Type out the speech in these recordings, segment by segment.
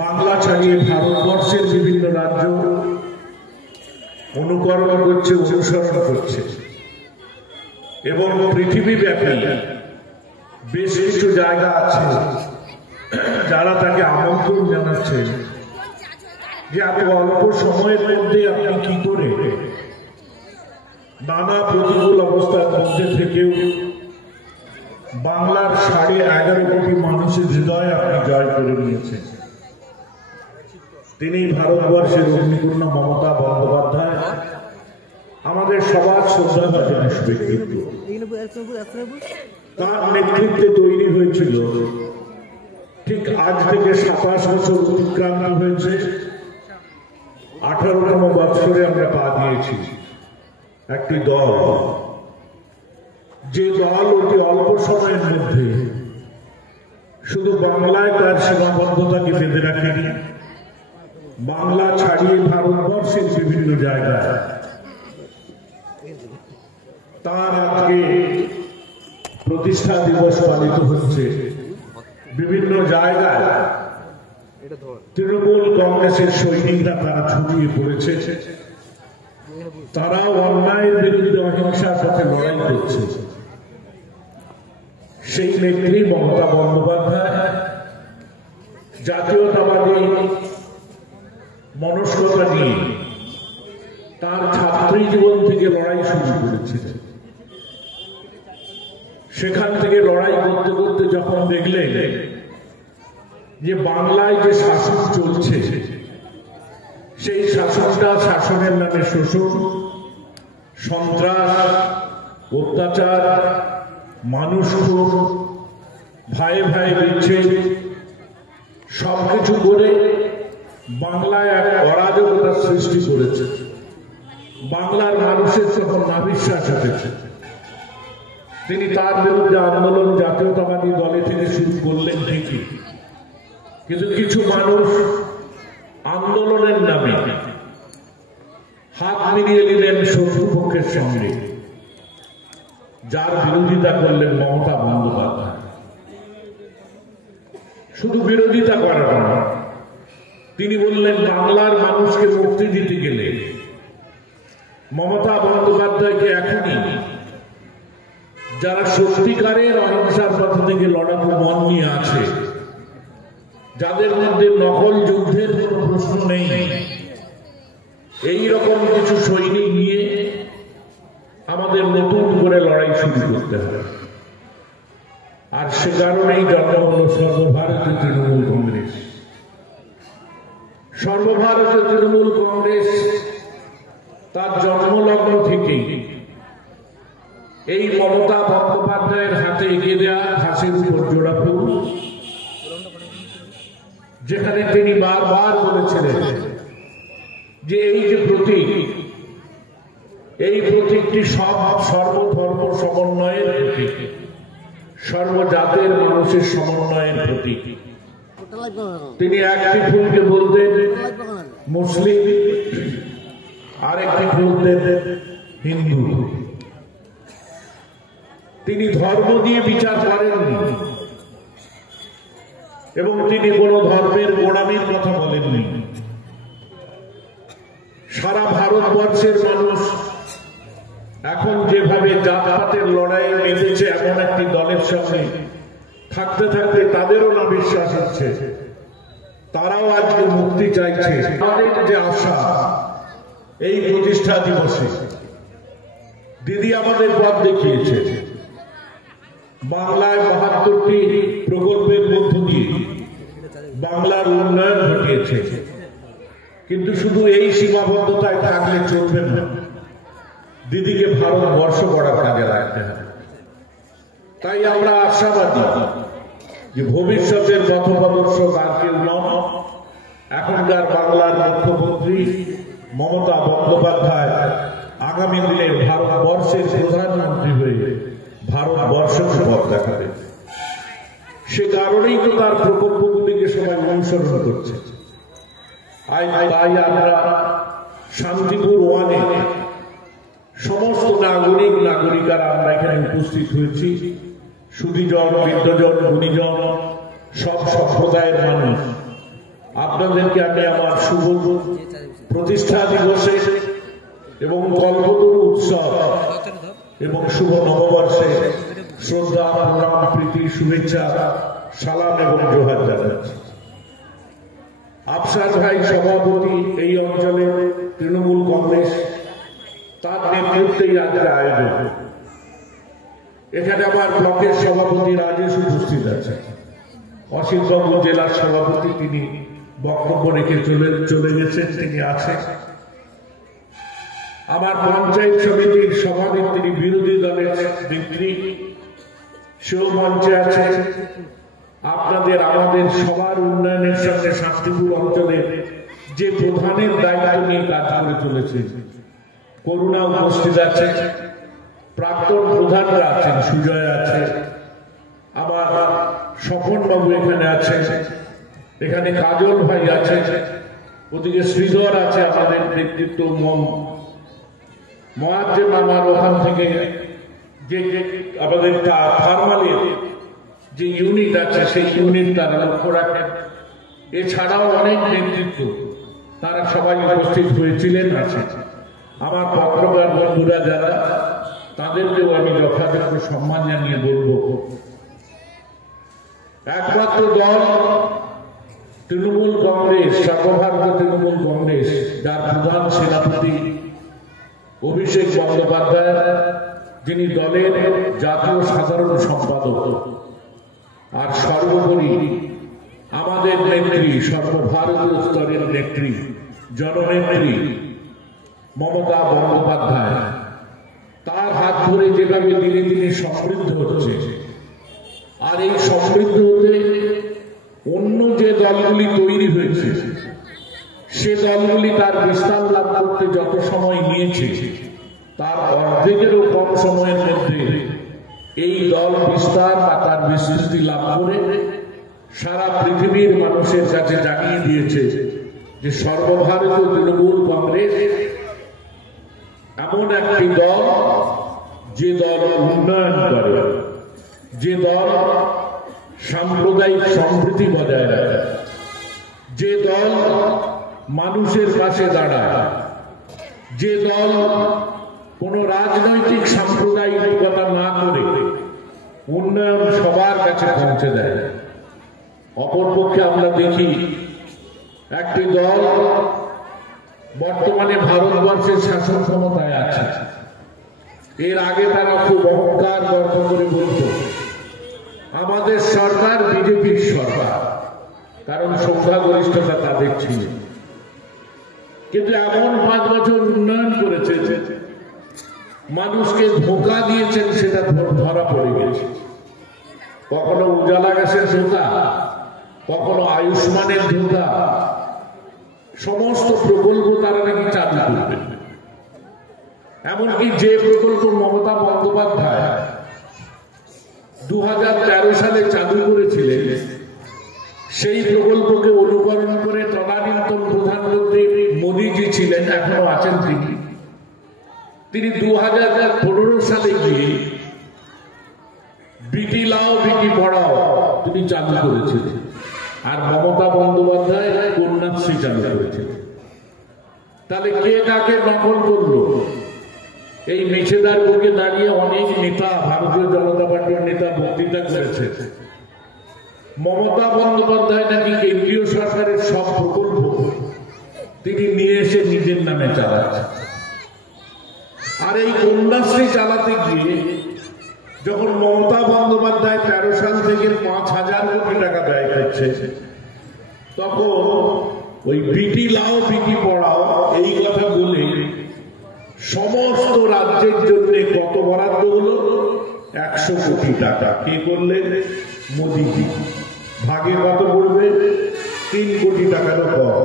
বাংলা ছাড়িয়ে ভারতবর্ষের বিভিন্ন রাজ্য অনুকরণ করছে, অনুসরণ করছে এবং পৃথিবীব্যাপী বেশ কিছু জায়গা আছে যারা তাকে আমন্ত্রণ জানাচ্ছে যে এত অল্প সময়ের মধ্যে আপনি কি করে নানা প্রতিকূল অবস্থার মধ্যে থেকেও বাংলার 11.5 কোটি মানুষের হৃদয় আপনি জয় করে নিয়েছেন। তিনি ভারতবর্ষের অগ্নিকন্যা মমতা বন্দ্যোপাধ্যায়, আমাদের সবার শ্রদ্ধাভাজন ব্যক্তিত্ব। তার নেতৃত্বে তৈরি হয়েছিল, ঠিক আজ থেকে 27 বছর অতিক্রান্ত হয়েছে, 18তম বৎসরে আমরা পা দিয়েছি একটি দল, যে দল অতি অল্প সময়ের মধ্যে শুধু বাংলায় তার সীমাবদ্ধতাকে বেঁধে রাখেনি, বাংলা ছাড়িয়ে ভারতবর্ষের বিভিন্ন জায়গায় তার আজকে প্রতিষ্ঠা দিবস পালিত হচ্ছে। বিভিন্ন জায়গায় তৃণমূল কংগ্রেসের সৈনিকরা তারা ছড়িয়ে পড়েছে, তারাও অন্যায়ের বিরুদ্ধে অহিংসার পথে লড়াই করছে। সেই নেত্রী মমতা বন্দ্যোপাধ্যায় জাতীয়তাবাদী মনস্কতা নিয়ে তার ছাত্রী জীবন থেকে লড়াই শুরু করেছিলেন। সেখান থেকে লড়াই করতে করতে যখন দেখলেন যে বাংলায় যে শাসন চলছে, সেই শাসনটা শাসনের নামে শোষণ, সন্ত্রাস, অত্যাচার, মানুষ খুন, ভাই ভাই বিচ্ছেদ সবকিছু করে বাংলায় এক অরাজকতার সৃষ্টি করেছে। বাংলার মানুষের তখন নাভিশ্বাস হতেছে। তিনি তার বিরুদ্ধে আন্দোলন জাতীয়তাবাদী দলে থেকে শুরু করলেন ঠিকই, কিন্তু কিছু মানুষ আন্দোলনের নামে হাত মিলিয়ে নিলেন শত্রুপক্ষের সঙ্গে, যার বিরোধিতা করলেন মমতা বন্দ্যোপাধ্যায়। শুধু বিরোধিতা করার নয়, তিনি বললেন বাংলার মানুষকে মুক্তি দিতে গেলে মমতা বন্দ্যোপাধ্যায়কে এখনই যারা সত্যিকারের অহিংসার পথ থেকে লড়াকু মন নিয়ে আছে, যাদের মধ্যে নকল যুদ্ধের কোনো প্রশ্ন নেই, এই রকম কিছু সৈনিক নিয়ে আমাদের নতুন করে লড়াই শুরু করতে হবে। আর সে কারণেই জন্ম হল সর্বভারতীয় তৃণমূল কংগ্রেস। সর্বভারতীয় তৃণমূল কংগ্রেস তার জন্মলগ্ন থেকেই এই মমতা বন্দ্যোপাধ্যায়ের হাতে এগিয়ে দেওয়া ঘাসের উপর জোড়া ফুল, যেখানে তিনি বারবার বলেছিলেন যে এই যে প্রতীক, এই প্রতীকটি সর্বধর্ম সমন্বয়ের প্রতীক, সর্বজাতের মানুষের সমন্বয়ের প্রতীক। তিনি একটি ফুলকে বলতেন মুসলিম, আরেকটি বলতেন হিন্দু। তিনি ধর্ম দিয়ে বিচার করেননি এবং তিনি কোন ধর্মের গোড়ামির কথা বলেননি। সারা ভারতবর্ষের মানুষ এখন যেভাবে জাতপাতের লড়াইয়ে মেতেছে এমন একটি দলের সঙ্গে থাকতে থাকতে তাদেরও না বিশ্বাস হচ্ছে, তারাও আজকে মুক্তি চাইছে। আমাদের যে আশা এই প্রতিষ্ঠা দিবসে দিদি আমাদের পথ দেখিয়েছে, বাংলায় 72টি প্রকল্পের মধ্য দিয়ে বাংলার উন্নয়ন ঘটিয়েছে। কিন্তু শুধু এই সীমাবদ্ধতায় থাকলে চলবে না, দিদিকে ভারতবর্ষ গড়ার কাজে রাখতে হবে। তাই আমরা আশাবাদী যে ভবিষ্যতের পথপ্রদর্শক আর কেউ নন, এখনকার বাংলার মুখ্যমন্ত্রী মমতা বন্দ্যোপাধ্যায় আগামী দিনে ভারতবর্ষের প্রধানমন্ত্রী হয়ে ভারতবর্ষকে পথ দেখাবে। সে কারণেই তো তার প্রকল্পগুলিকে সবাই অনুসরণ করছে। তাই আমরা শান্তিপুর ওয়ানে সমস্ত নাগরিকারা আমরা এখানে উপস্থিত হয়েছি। সুধীজন, বৃদ্ধজন, গুণীজন সব সম্প্রদায়ের মানুষ, আপনাদেরকে আমি আমার শুভ প্রতিষ্ঠা দিবসে এবং কল্পতরু উৎসব এবং শুভ নববর্ষে শ্রদ্ধা, প্রণাম, প্রীতি, শুভেচ্ছা, সালাম এবং জোহার জানাচ্ছি। আফসার ভাই সভাপতি এই অঞ্চলে তৃণমূল কংগ্রেস, তার নেতৃত্বেই আজকের আয়োজন। এখানে আমার ব্লকের সভাপতি রাজেশ উপস্থিত আছে, অসিতবাবু জেলার সভাপতি, তিনি বক্তব্য রেখে চলে গেছেন, তিনি আছেন। আমার পঞ্চায়েত সমিতির সভানেত্রী, বিরোধী দলের নেত্রী, সেও মঞ্চে আছে। আপনাদের আমাদের সবার উন্নয়নের সঙ্গে শান্তিপুর অঞ্চলের যে প্রধানের দায়িত্ব নিয়ে কাজ করে চলেছে, করুণা উপস্থিত আছে, প্রাক্তন প্রধানরা আছেন, সুজয় আছে, আমার স্বপন বাবু এখানে আছে, এখানে কাজল ভাই আছে, ওদিকে শ্রীধর আছে, আমাদের নেতৃত্ব মহাজ্জেম আমার ওখান থেকে যে আমাদের থার্মালের যে ইউনিট আছে সেই ইউনিট তারা লক্ষ্য রাখেন। এছাড়াও অনেক নেতৃত্ব, তারা সবাই উপস্থিত হয়েছিলেন, আছে। আমার পত্রকার বন্ধুরা যারা, তাদেরকেও আমি যথাযথ সম্মান জানিয়ে বলব, একমাত্র দল তৃণমূল কংগ্রেস, সর্বভারতীয় তৃণমূল কংগ্রেস, যার প্রধান সেনাপতি অভিষেক বন্দ্যোপাধ্যায়, যিনি দলের জাতীয় সাধারণ সম্পাদক, আর সর্বোপরি আমাদের নেত্রী, সর্বভারতীয় স্তরের নেত্রী, জননেত্রী মমতা বন্দ্যোপাধ্যায়, তার হাত ধরে যেভাবে দিনে দিনে সমৃদ্ধ হচ্ছে, আর এই সমৃদ্ধ হতে অন্য যে দলগুলি তৈরি হয়েছে, সে দলগুলি তার বিস্তার লাভ করতে যত সময় নিয়েছে, তার অর্ধেকেরও কম সময়ের মধ্যে এই দল বিস্তার বা তার বিস্তৃতি লাভ করে সারা পৃথিবীর মানুষের কাছে জানিয়ে দিয়েছে যে সর্বভারতীয় তৃণমূল কংগ্রেস এমন একটি দল, যে দল উন্নয়ন করে, যে দল সাম্প্রদায়িক সম্প্রীতি বজায় রাখে, যে দল মানুষের পাশে দাঁড়ায়, যে দল কোন রাজনৈতিক সাম্প্রদায়িকতা না করে উন্নয়ন সবার কাছে পৌঁছে দেয়। অপরপক্ষে আমরা দেখি একটি দল বর্তমানে ভারতবর্ষের শাসন ক্ষমতায় আছে, এর আগে তারা খুব অহংকার গর্ব করে বলত আমাদের সরকার বিজেপির সরকার, কারণ সংখ্যাগরিষ্ঠতা তাদের ছিল। কিন্তু এমন 5 বছর উন্নয়ন করেছে, মানুষকে ধোঁকা দিয়েছেন, সেটা ধরা পড়ে গেছে। কখনো উজালা গ্যাসের ধোঁকা, কখনো আয়ুষ্মানের ধোঁকা, সমস্ত প্রকল্প তারা নাকি চালু করবে। এমনকি যে প্রকল্প মমতা বন্দ্যোপাধ্যায় 2013 সালে চালু করেছিলেন, সেই প্রকল্পকে অনুকরণ করে তদানীন্তন প্রধানমন্ত্রী মোদীজি ছিলেন, এখনো আছেন তিনি 2015 সালে গিয়ে বিটি লাও বিটি পড়াও তিনি চালু করেছিলেন, আর মমতা বন্দ্যোপাধ্যায় কন্যাশ্রী চালু করেছিলেন। তাহলে কে কাকে নকল করলো? এই মেছেদার বুকে দাঁড়িয়ে অনেক নেতা, ভারতীয় জনতা পার্টির নেতা বক্তৃতা করেছে মমতা বন্দ্যোপাধ্যায় নাকি কেন্দ্রীয় সরকারের সব প্রকল্প তিনি নিয়ে এসে নিজের নামে চালাচ্ছেন। আর এই কন্যাশ্রী চালাতে গিয়ে যখন মমতা বন্দ্যোপাধ্যায় 13 সাল থেকে 5,000 কোটি টাকা ব্যয় করছে, তখন ওই বিটি লাও বিটি পড়াও এই কথা বলে সমস্ত রাজ্যের জন্য কত বরাদ্দ হলো? 100 কোটি টাকা। কে করলেন? মোদীজি। ভাগে কত পড়বে? 3 কোটি টাকারও কম।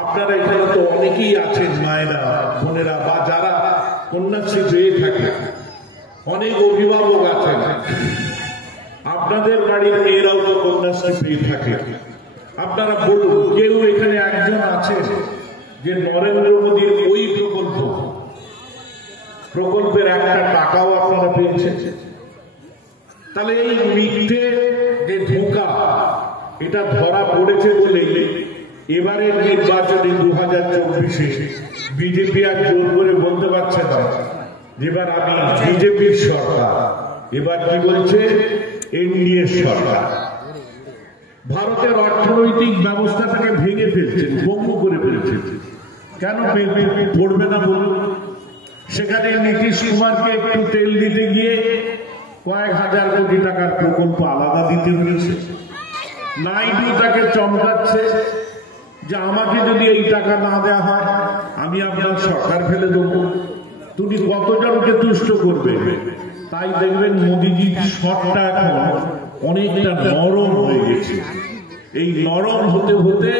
আপনারা এখানে তো অনেকেই আছেন, মায়েরা, বোনেরা, বা যারা কন্যাশ্রী পেয়ে থাকে, অনেক অভিভাবক আছেন, আপনাদের বাড়ির মেয়েরাও তো কন্যাশ্রী পেয়ে থাকে। আপনারা বলুন, কেউ এখানে একজন আছে যে নরেন্দ্র মোদীর ওই প্রকল্পের একটা টাকাও আপনারা পেয়েছেন? তাহলে এই মিথ্যে যে ধোঁকা, এটা ধরা পড়েছে বলেই এবারের নির্বাচনে 2024-এ বিজেপি আর জোর করে বলতে পারছে না এবার আমি বিজেপির সরকার, এবার কি বলছে এনডিএ সরকার। ভারতের অর্থনৈতিক ব্যবস্থাটাকে ভেঙে ফেলছেন, পঙ্গু করে ফেলছেন। কেন পড়বে না বলুন? সেখানে নীতিশ কুমারকে একটু তেল দিতে গিয়ে কয়েক হাজার কোটি টাকার প্রকল্প আলাদা দিতে হয়েছে। নাইডু তাকে চমকাচ্ছে যে আমাকে যদি এই টাকা না দেওয়া হয় আমি আপনার সরকার ফেলে দেবো। তুমি কতজনকে তুষ্ট করবে? তাই দেখবেন মোদিজির শটটা এখন অনেকটা নরম হয়ে গেছে। এই নরম হতে হতে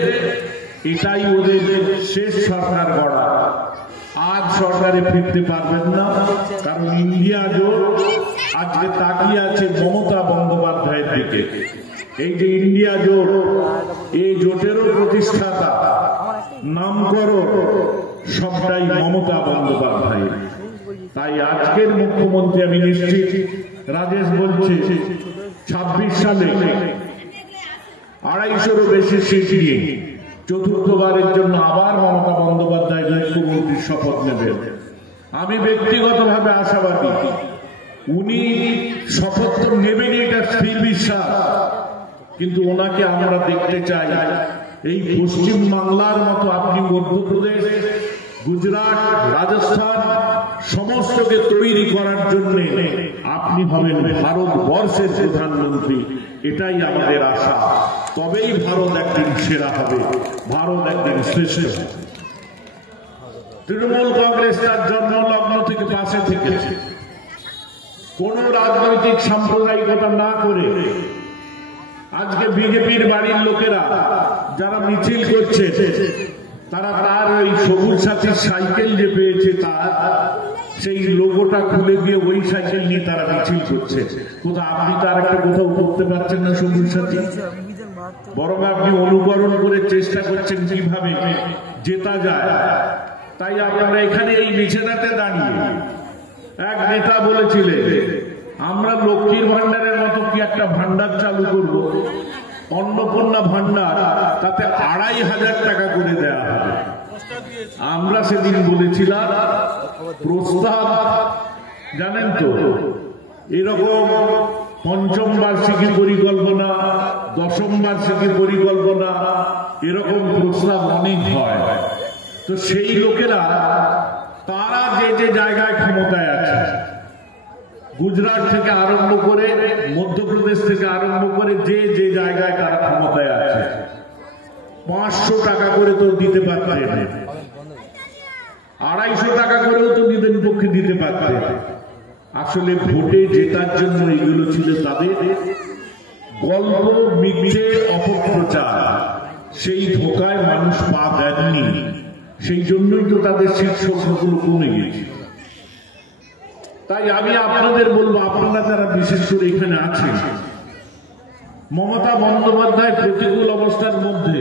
এটাই ওদের শেষ সরকার গড়া। আজ সরকারে ফিরতে পারবেন না, কারণ ইন্ডিয়া জোট আজকে তাকিয়ে আছে মমতা বন্দ্যোপাধ্যায়ের দিকে। এই যে ইন্ডিয়া জোট, এই জোটেরও প্রতিষ্ঠাতা নামকরণ সবটাই মমতা বন্দ্যোপাধ্যায়। তাই আজকের মুখ্যমন্ত্রী, আমি নিশ্চিত রাজেশ বলছে 26 সালে 250-রও বেশি সিট নিয়ে চতুর্থবারের জন্য আবার মমতা বন্দ্যোপাধ্যায় মুখ্যমন্ত্রীর শপথ নেবেন। আমি ব্যক্তিগতভাবে আশাবাদী উনি শপথ তো নেবেনই, এটা স্থির বিশ্বাস, কিন্তু ওনাকে আমরা দেখতে চাই এই পশ্চিম বাংলার মতো আপনি মধ্যপ্রদেশ, গুজরাট, রাজস্থান সমস্তকে তৈরি করার জন্য আপনি হবেন ভারতবর্ষের প্রধানমন্ত্রী। এটাই আমাদের আশা। তবেই ভারত একদিন সেরা হবে, ভারত একদিন শ্রেষ্ঠ হবে। তৃণমূল কংগ্রেস তার জন্মলগ্ন থেকে পাশে থেকেছে, কোন রাজনৈতিক সাম্প্রদায়িকতা না করে। আজকে বিজেপির বাড়ির লোকেরা যারা মিছিল করছে তারা তার ওই সবুজ সাথীর সাইকেল যে পেয়েছে তার সেই লোগোটা খুলে দিয়ে ওই সাইকেল নিয়ে তারা মিছিল করছে। কোথাও আপনি তার একটা কোথাও করতে পারছেন না সবুজ সাথী, বরং আপনি অনুকরণ করে চেষ্টা করছেন কিভাবে জেতা যায়। তাই আপনারা এখানে এই মিছিলাতে দাঁড়িয়ে এক নেতা বলেছিলেন আমরা লক্ষ্মীর ভান্ডারের মতো কি একটা ভান্ডার চালু করব, অন্নপূর্ণা ভান্ডার, তাতে 2500 টাকা করে দেওয়া হবে। আমরা সেদিন বলেছিলাম প্রস্তাব জানেন তো, এরকম পঞ্চম বার্ষিকী পরিকল্পনা, দশম বার্ষিকী পরিকল্পনা, এরকম প্রস্তাব অনেক হয়। তো সেই লোকেরা তারা যে যে জায়গায় ক্ষমতায় আছে, গুজরাট থেকে আরম্ভ করে মধ্যপ্রদেশ থেকে আরম্ভ করে যে যে জায়গায় তারা ক্ষমতায় আছে, 500 টাকা করে তো দিতে পারতেন, 250 টাকা করেও তো নিজের পক্ষে দিতে পারতেন। আসলে ভোটে জেতার জন্য এগুলো ছিল তাদের গল্প, মিথ্যে, অপপ্রচার। সেই ধোকায় মানুষ পা দেননি, সেই জন্যই তো তাদের শীর্ষগুলো কমে গেছে। তাই আমি আপনাদের বলবো, আপনারা যারা বিশেষ করে এখানে আছেন, মমতা বন্দ্যোপাধ্যায় প্রতিকূল অবস্থার মধ্যে